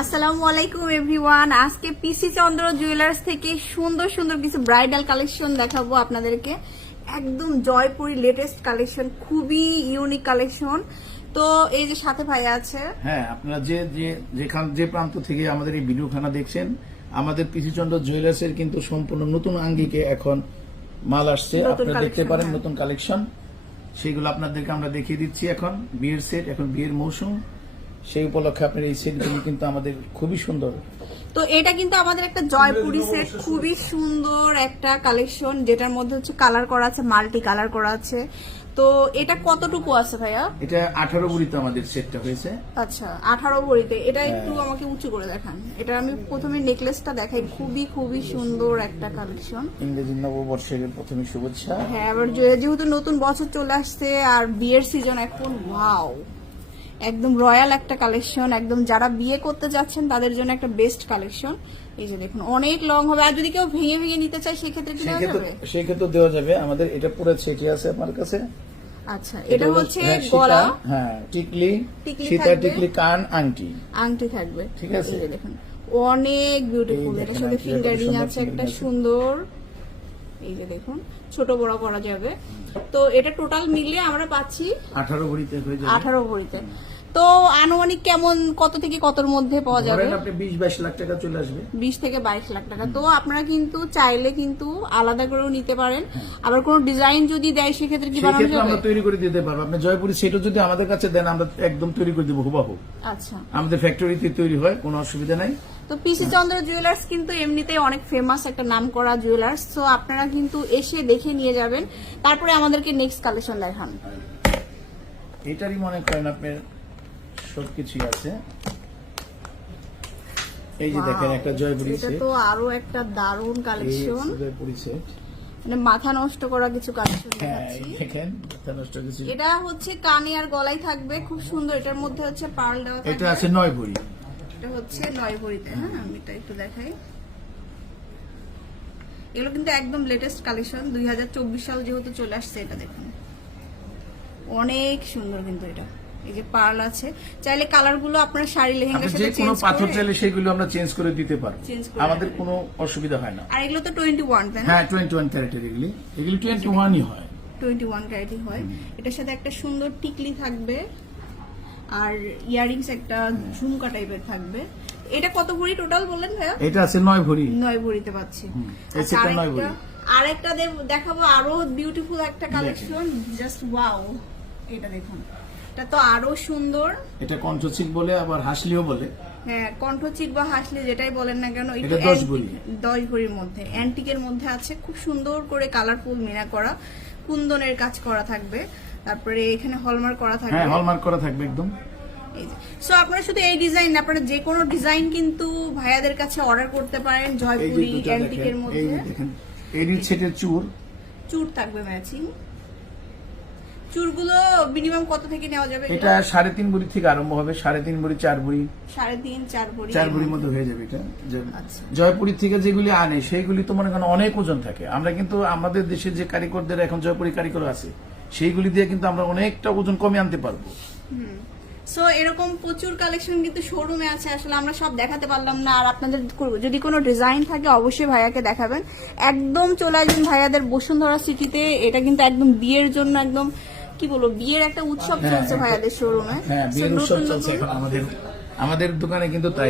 আসসালামু আলাইকুম এভরিওয়ান। আজকে পিসি চন্দ্র জুয়েলার্স থেকে সুন্দর সুন্দর কিছু ব্রাইডাল কালেকশন দেখাবো আপনাদেরকে। একদম জয়পুরি লেটেস্ট কালেকশন, খুবই ইউনিক কালেকশন। তো এই যে সাথে ভাই আছে, হ্যাঁ, আপনারা যে প্রান্ত থেকে আমাদের এই ভিডিওখানা দেখছেন, আমাদের পিসি চন্দ্র জুয়েলার্স এর কিন্তু সম্পূর্ণ নতুন আঙ্গিকে এখন মাল আসছে। আপনারা দেখতে পারেন নতুন কালেকশন, সেগুলো আপনাদেরকে আমরা দেখিয়ে দিচ্ছি। এখন বিয়ের সেট, এখন বিয়ের মৌসুম, সেই উপলক্ষে আপনার এই সেটগুলো কিন্তু আমাদের খুবই সুন্দর। তো এটা কিন্তু আমাদের একটা জয়পুরি সেট, খুবই সুন্দর একটা কালেকশন, যেটার মধ্যে হচ্ছে কালার করা আছে, মাল্টি কালার করা আছে। তো এটা কতটুকু আছে ভাইয়া? এটা 18 ভরিতে আমাদের সেটটা হয়েছে। আচ্ছা, 18 ভরিতে। এটা একটু আমাকে উঁচু করে দেখান। এটা আমি প্রথমে নেকলেসটা দেখাই, খুবই খুবই সুন্দর একটা কালেকশন। ইংরেজি নববর্ষের প্রথমে শুভেচ্ছা। হ্যাঁ, আবার যেহেতু নতুন বছর চলে আসছে আর বিয়ের সিজন এখন, ওয়াও, একদম রয়্যাল একটা কালেকশন। একদম যারা বিয়ে করতে যাচ্ছেন তাদের জন্য একটা বেস্ট কালেকশন। এই যে দেখুন, অনেক লং হবে, আর যদি কেউ ভেঙে ভেঙে নিতে চায় সেক্ষেত্রে কি দেওয়া যাবে? সেক্ষেত্রে দেওয়া যাবে। আমাদের এটা পুরো সেটই আছে আমার কাছে। আচ্ছা, এটা হচ্ছে গলা, হ্যাঁ, টিকলি, সীতা থাকবে, টিকলি, কান, আংটি থাকবে। ঠিক আছে, এই যে দেখুন, অনেক বিউটিফুল। এটার সাথে ফিঙ্গারিং আছে একটা সুন্দর। এই যে দেখুন, ছোট বড় করা যাবে। তো এটা টোটাল মিলিয়ে আমরা পাচ্ছি 18 ভরিতে হয়ে যাবে। 18 ভরিতে। তো আনুমানিক কেমন, কত থেকে কতর মধ্যে পাওয়া যাবে? আপনি 20-22 লাখ টাকা চলে আসবে। 20 থেকে 22 লাখ টাকা। তো আপনারা কিন্তু চাইলে কিন্তু আলাদা করেও নিতে পারেন। আবার কোন ডিজাইন যদি দেয় সেক্ষেত্রে কি বানানো যাবে? আমরা তৈরি করে দিতে পারবো। আপনি জয়পুরি সেটও যদি আমাদের কাছে দেন, আমরা একদম তৈরি করে দেব হুবহু। আচ্ছা, আমাদের ফ্যাক্টরিতে তৈরি হয়, কোনো অসুবিধা নাই। তো পিসি চন্দ্র জুয়েলার্স কিন্তু এমনিতেই অনেক ফেমাস একটা নামকরা জুয়েলার্স। তো আপনারা কিন্তু এসে দেখে নিয়ে যাবেন, তারপরে আমাদেরকে নেক্সট কালেকশন দেখান। এটারই মনে করেন আপনার সবকিছুই আছে। এই যে দেখেন একটা জয়পুরি এটা সেট, তো আরো একটা দারুণ কালেকশন, জয়পুরি সেট, মানে মাথা নষ্ট করা কিছু কালেকশন হ্যাঁ দেখাচ্ছি। দেখেন মাথা নষ্ট কিছু। এটা হচ্ছে কানে আর গলায় থাকবে, খুব সুন্দর। এটার মধ্যে হচ্ছে পার্ল দেওয়া থাকবে। এটা আছে 9 ভরি। এটা হচ্ছে 9 ভরিতে। হ্যাঁ, আমি এটা একটু দেখাই। এগুলো কিন্তু একদম লেটেস্ট কালেকশন, 2024 সাল যেহেতু চলে আসছে। এটা দেখুন, অনেক সুন্দর কিন্তু এটা। এই যে পার্ল আছে, চাইলে কালার গুলো আপনার শাড়ি লেহেঙ্গার সাথে যে কোনো পাথর চাইলে সেগুলো আমরা চেঞ্জ করে দিতে পারবো, আমাদের কোনো অসুবিধা হয় না। আর এগুলো তো 21, তাই না? হ্যাঁ, 21 ক্যারেটের। এগুলি 21ই হয়, 21 ক্যারেটই হয়। এটার সাথে একটা সুন্দর টিকলি থাকবে, আর ইয়ারিংস একটা ঝুমকা টাইপের থাকবে। এটা কত ভরি টোটাল বললেন ভাইয়া? এটা আছে 9 ভরি। 9 ভরিতে পাচ্ছি। এই সেটটা 9 ভরি। আরেকটা দেখাবো, আরো বিউটিফুল একটা কালেকশন, জাস্ট ওয়াও। এটা দেখুন, এটা তো আরো সুন্দর। এটা কণ্ঠচিক বলে, আবার হাসলিও বলে। হ্যাঁ, কণ্ঠচিক বা হাসলি যেটাই বলেন না কেন, এটা 10 ভরি। 10 ভরির মধ্যে অ্যান্টিকের মধ্যে আছে, খুব সুন্দর করে কালারফুল মিনা করা, কুন্দনের কাজ করা থাকবে। তারপরে এখানে হলমার্ক করা থাকবে। হ্যাঁ, হলমার্ক করা থাকবে একদম। সো আপনারা শুধু এই ডিজাইন না, আপনারা যে কোনো ডিজাইন কিন্তু ভাইয়াদের কাছে অর্ডার করতে পারেন। জয়পুরি অ্যান্টিকের মধ্যে এই সেটের চুর থাকবে ম্যাচিং। চুরগুলো মিনিমাম কত থেকে নেওয়া যাবে? এটা 3.5 ভরি থেকে আরম্ভ হবে, 3.5 ভরি, 4 ভরি, 3.5 4 ভরি, 4 ভরির মধ্যে হয়ে যাবে এটা। আচ্ছা, জয়পুরি থেকে যেগুলি আনে সেইগুলি তো মনে করেন অনেক ওজন থাকে। আমরা কিন্তু আমাদের দেশে যে কারিগরদের এখন জয়পুরি কারিগর আছে, সেইগুলি দিয়ে কিন্তু আমরা অনেকটা ওজন কমে আনতে পারবো। সো এরকম প্রচুর কালেকশন কিন্তু শোরুমে আছে, আসলে আমরা সব দেখাতে পারলাম না। আর আপনাদের যদি কোনো ডিজাইন থাকে অবশ্যই ভাইয়াকে দেখাবেন। একদম চলে আসবেন ভাইয়াদের বসুন্ধরা সিটিতে। এটা কিন্তু একদম বিয়ের জন্য একদম কি বলবো, বিয়ের একটা উৎসব চলছে ভাইয়াদের শোরুমে। হ্যাঁ, বিয়ের উৎসব চলছে এখন আমাদের দোকানে কিন্তু তাই।